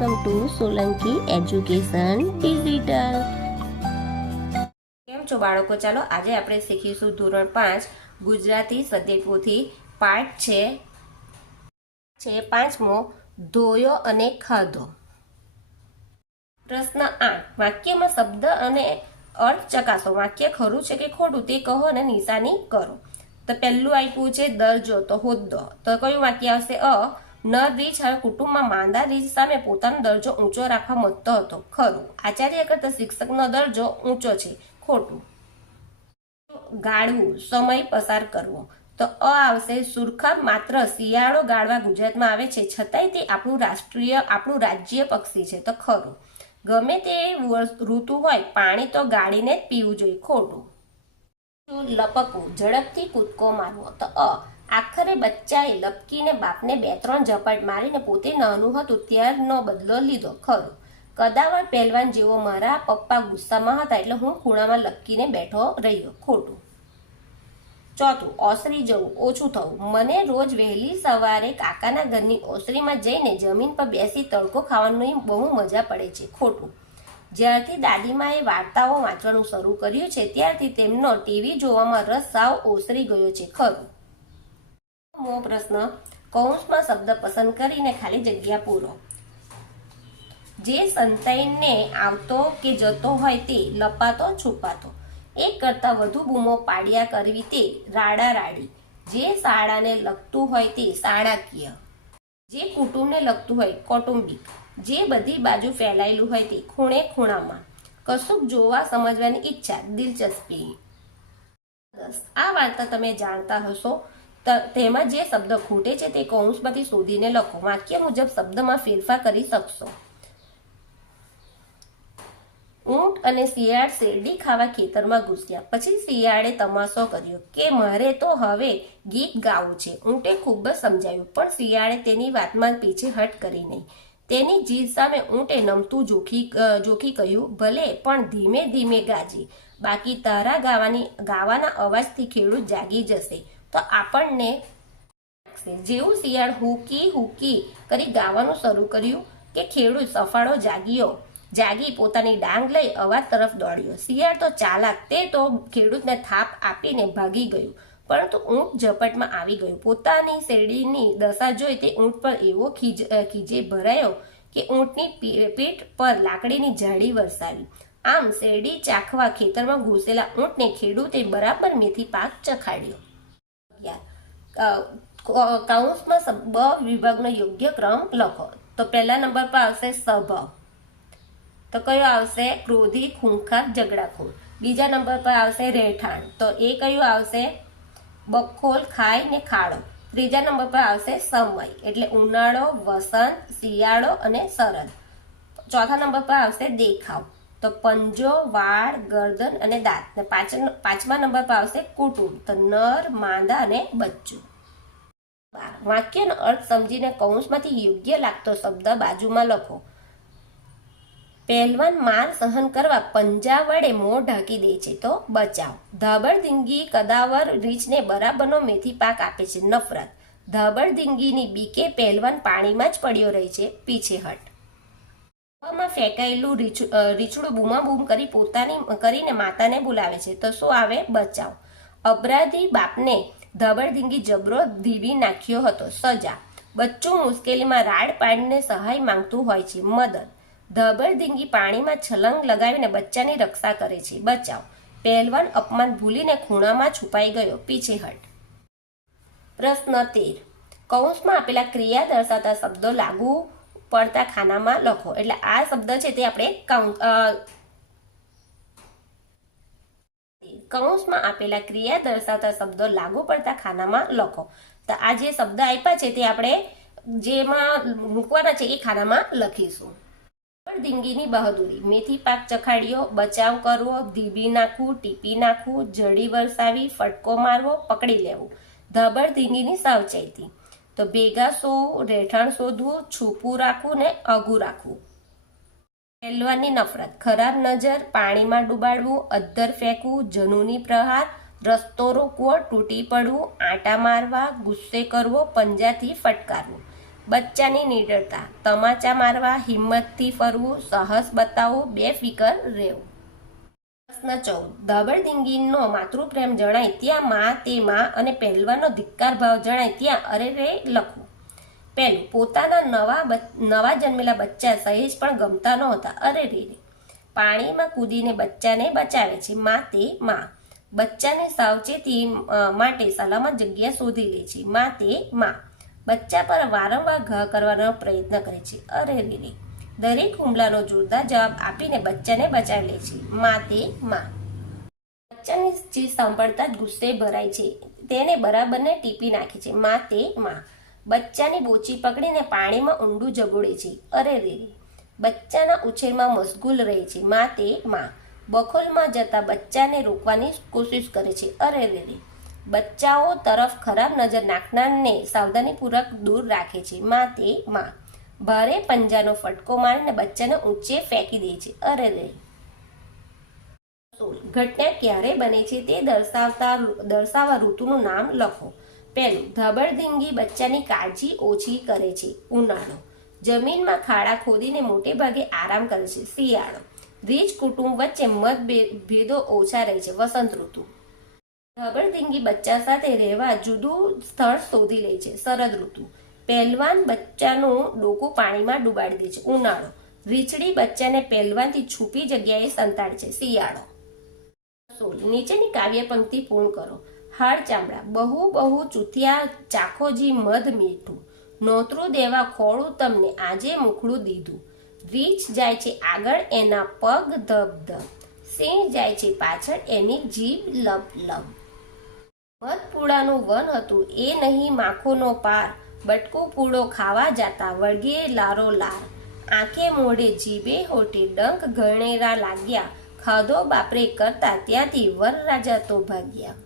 Welcome to Solanki education digital. કેમ છો બાળકો? ચાલો આજે આપણે શીખીશું ધોરણ 5 ગુજરાતી સ્વાધ્યાય પોથી પાઠ છે 5મો, ધોયો અને ખાધો. પ્રશ્ન 8. વાક્યમાં શબ્દ અને અર્થ ચકાસો. વાક્ય ખરું છે કે ખોટું તે કહો અને નિશાની કરો. તો પહેલું આપ્યું છે દરજ્જો, તો હોદ્દો. તો કયું વાક્ય આવશે? નર રીછ હવે કુટુંબમાં માંદા રીછ સામે પોતાનો દરજ્જો ઊંચો રાખવા માંગતો હતો. ખરું. આચાર્ય કરતા શિક્ષકનો દરજ્જો ઊંચો છે. ખોટું. ગાળવું, સમય પસાર કરવો. તો આવશે સુરખાબ. માત્ર શિયાળો ગાળવા ગુજરાતમાં આવે છે, છતાંય તે આપણું રાજ્ય પક્ષી છે. તો ખરું. ગમે તે ઋતુ હોય, પાણી તો ગાળીને જ પીવું જોઈએ. ખોટું. લપકવું, ઝડપથી કૂદકો મારવો. તો આખરે બચ્ચાએ લપકીને બાપને 2-3 ઝપાટ મારીને પોતે નાનું હતું ત્યારનો બદલો લીધો. ખરું. કદાવર પહેલવાન જેવો મારા પપ્પા ગુસ્સામાં હતા એટલે હું ખૂણામાં લપકીને બેઠો રહ્યો. ખોટું. ચોથું, ઓસરી જવું, ઓછું થવું. મને રોજ વહેલી સવારે કાકાના ઘરની ઓસરીમાં જઈને જમીન પર બેસી તડકો ખાવાની બહુ મજા પડે છે. ખોટું. જ્યારથી દાદીમાએ વાર્તાઓ વાંચવાનું શરૂ કર્યું છે ત્યારથી તેમનો ટીવી જોવામાં રસ સાવ ઓસરી ગયો છે. ખરું. પ્રશ્ન, કૌંસમાં શબ્દ પસંદ કરીને ખાલી જગ્યા પૂરો. જે સંતાઈને આવતો કે જતો હોય તે લપાતો છુપાતો. એક કરતા વધુ બૂમો પાડ્યા કરવી તે રાડા રાડી. જે શાળાને લગતું હોય તે શાળાકીય. જે કુટુંબને લગતું હોય કૌટુંબિક. જે બધી બાજુ ફેલાયેલું હોય તે ખૂણે ખૂણામાં. કશુંક જોવા સમજવાની ઈચ્છા, દિલચસ્પી. આ વાર્તા તમે જાણતા હશો. તેમાં જે શબ્દ ખૂટે છે તે કૌંસમાંથી શોધીને લખો. વાક્ય મુજબ શબ્દમાં ફેરફાર કરી શકશો. ઊંટ અને શિયાળ શેરડી ખાવા ખેતરમાં ઘૂસ્યા. પછી શિયાળે તમાશો કર્યો કે મારે તો હવે ગીત ગાવું છે. ઊંટે ખૂબ જ સમજાવ્યું, પણ શિયાળે તેની વાતમાં પીછેહટ કરી નહીં. તેની જીદ સામે ઊંટે નમતું જોખી કહ્યું, ભલે, પણ ધીમે ધીમે ગાજે, બાકી તારા ગાવાના અવાજથી ખેડૂત જાગી જશે તો આપણને. જેવું શિયાળ હુકી હુકી કરી ગાવાનું શરૂ કર્યું કે ખેડૂત સફાળો જાગી પોતાની ડાંગ લઈ અવાજ તરફ દોડ્યો. શિયાળ તો ચાલાક, તે તો ખેડૂતને થાપ આપીને ભાગી ગયું, પરંતુ ઊંટ ઝપટમાં આવી ગયું. પોતાની શેરડીની દશા જોઈ તે ઊંટ પર એવો ખીજે ભરાયો કે ઊંટની પીઠ પર લાકડીની જાળી વરસાવી. આમ શેરડી ચાખવા ખેતરમાં ઘૂસેલા ઊંટને ખેડૂતે બરાબર મેથી પાક ચખાડ્યો. કૌંસમાં બ વિભાગનો યોગ્ય ક્રમ લખો. તો પહેલા નંબર પર આવશે સ્વભાવ. તો કયો આવશે? ક્રોધી, ખૂંખાર, ઝઘડાખોર. બીજા નંબર પર આવશે રહેઠાણ. તો એ કયું આવશે? બખોલ, ખાય ને ખાડો. ત્રીજા નંબર પર આવશે સમય, એટલે ઉનાળો, વસંત, શિયાળો અને શરદ. ચોથા નંબર પર આવશે દેખાવ, તો પંજો, વાળ, ગરદન અને દાંત. પાંચમા નંબર પર આવશે કુટુંબ, તો નર, માંદા અને બચ્ચું. વાક્યનો અર્થ સમજીને કૌંસમાંથી યોગ્ય લાગતો શબ્દ બાજુમાં લખો. પહેલવાન માર સહન કરવા પંજા વડે મોં ઢાંકી દે છે, તો બચાવ. ધાબળધીંગી કદાવર રીછને બરાબરનો મેથી પાક આપે છે, નફરત. ધાબળધીંગીની બીકે પહેલવાન પાણીમાં જ પડ્યો રહે છે, પીછેહટ. હવામાં ફેંકાયેલું રીછડું બૂમાબૂમ કરીને માતાને બોલાવે છે, તો શું આવે? બચાવ. અપરાધી બાપને ધાબળધીંગી જબરો ધીબી નાખ્યો હતો, સજા. બચ્ચું મુશ્કેલીમાં રાડ પાડીને સહાય માંગતું હોય છે, મદદ. ધાબળધીંગી પાણીમાં છલંગ લગાવીને બચ્ચાની રક્ષા કરે છે, બચાવ. પહેલવાન અપમાન ભૂલીને ખૂણામાં છુપાઈ ગયો, પીછેહટ. પ્રશ્ન 13. કૌંસમાં આપેલા ક્રિયા દર્શાવતા શબ્દો લાગુ પડતા ખાનામાં લખો. એટલે આ શબ્દ છે તે આપણે કૌંસમાં આપેલા ક્રિયા દર્શાવતા શબ્દો લાગુ પડતા ખાનામાં લખો. તો આ જે શબ્દ આપ્યા છે તે આપણે જેમાં મૂકવાના છે એ ખાનામાં લખીશું. ધાબળધીંગીની બહાદુરી, મેથી પાક ચખાડ્યો, બચાવ કરવો, ધીબી નાખવું, ટીપી નાખવું, જડી વરસાવી, ફટકો મારવો, પકડી લેવું. ધાબળધીંગીની સાવચેતી, તો ભેગા સોવું, રહેઠાણ શોધવું, છૂપું રાખવું ને અઘું રાખવું. પહેલવાનની નફરત, ખરાબ નજર, પાણીમાં ડૂબાડવું, અદ્ધર ફેંકવું, જનુની પ્રહાર, રસ્તો રોકવો, તૂટી પડવું, આંટા મારવા, ગુસ્સે કરવો, પંજાથી ફટકારવું. બચ્ચાની નિડરતા, તમાચા મારવા, હિંમતથી ફરવું, સાહસ બતાવવું, બેફિકર રહેવું. પ્રશ્ન 14. ધાબળદિંગીનો માતૃપ્રેમ જણાય ત્યાં માં તે માં અને પહેલવાનનો ધિક્કાર ભાવ જણાય ત્યાં અરે રે લખવું. પહેલું, પોતાના નવા જન્મેલા બચ્ચા સહેજ પણ ગમતા નહોતા. અરે રે રે. પાણીમાં કૂદીને બચ્ચાને બચાવે છે માં તે માં. બચ્ચાને સાવચેતી માટે સલામત જગ્યા શોધી લે છે માં તે માં. બચ્ચા પર વારંવાર ઘા કરવાનો પ્રયત્ન કરે છે. અરે રે રે. દરેક હુમલાનો જોરદાર જવાબ આપીને બચ્ચાને બચાવી લે છે માં તે માં. બચ્ચાની ચીસ સાંભળતા જ ગુસ્સે ભરાય છે, તેને બરાબરને ટીપી નાખે છે માં તે માં. બચ્ચાની બોચી પકડીને પાણીમાં ઊંડું જગોડે છે. અરે રે રે. બચ્ચાના ઉછેરમાં મશગુલ રહે છે માં તે માં. બખોલમાં જતા બચ્ચાને રોકવાની કોશિશ કરે છે. અરે રે રે. બચ્ચાઓ તરફ ખરાબ નજર નાખનારને સાવધાનીપૂર્વક દૂર રાખે છે માં તે માં. ભારે પંજાનો ફટકો મારીને બચ્ચાને ઊંચે ફેંકી દે છે. અરે રે. ઘટના ક્યારે બને છે તે દર્શાવવા ઋતુનું નામ લખો. પહેલું, ધાબળદિંગી બચ્ચાની કાળજી ઓછી કરે છે. ઉનાળો. જમીનમાં ખાડા ખોદીને મોટે ભાગે આરામ કરે છે. શિયાળો. રીચ કુટુંબ વચ્ચે મતભેદો ઓછા રહે છે. વસંત ઋતુ. ધાબળદિંગી બચ્ચા સાથે રહેવા જુદું સ્થળ શોધી લે છે. શરદ ઋતુ. પહેલવાન બચ્ચાનું ડોકું પાણીમાં ડુબાડી દે છે. ઉનાળો. રીછડી બચ્ચાને પહેલવાનથી છુપી જગ્યાએ સંતાડે છે. શિયાળો. નીચેની કાવ્ય પંક્તિ પૂર્ણ કરો. હાડ ચામડા. બહુ બહુ ચૂથિયા ચાખોજી મધ મીઠું. નોતરું દેવા ખોળું તમને આજે મુખડું દીધું. રીછ જાય છે આગળ એના પગ ધબ ધબ. સિંહ જાય છે પાછળ એની જીભ લબ લબ. મધપૂડાનું વન હતું એ નહીં માખોનો પાર. બટકું પૂડો ખાવા જાતા વળગે લારો લાર. આંખે મોઢે જીભે હોઠે ડંખ ઘણેરા લાગ્યા. ખાધો બાપરે કરતા ત્યાંથી વરરાજા તો ભાગ્યા.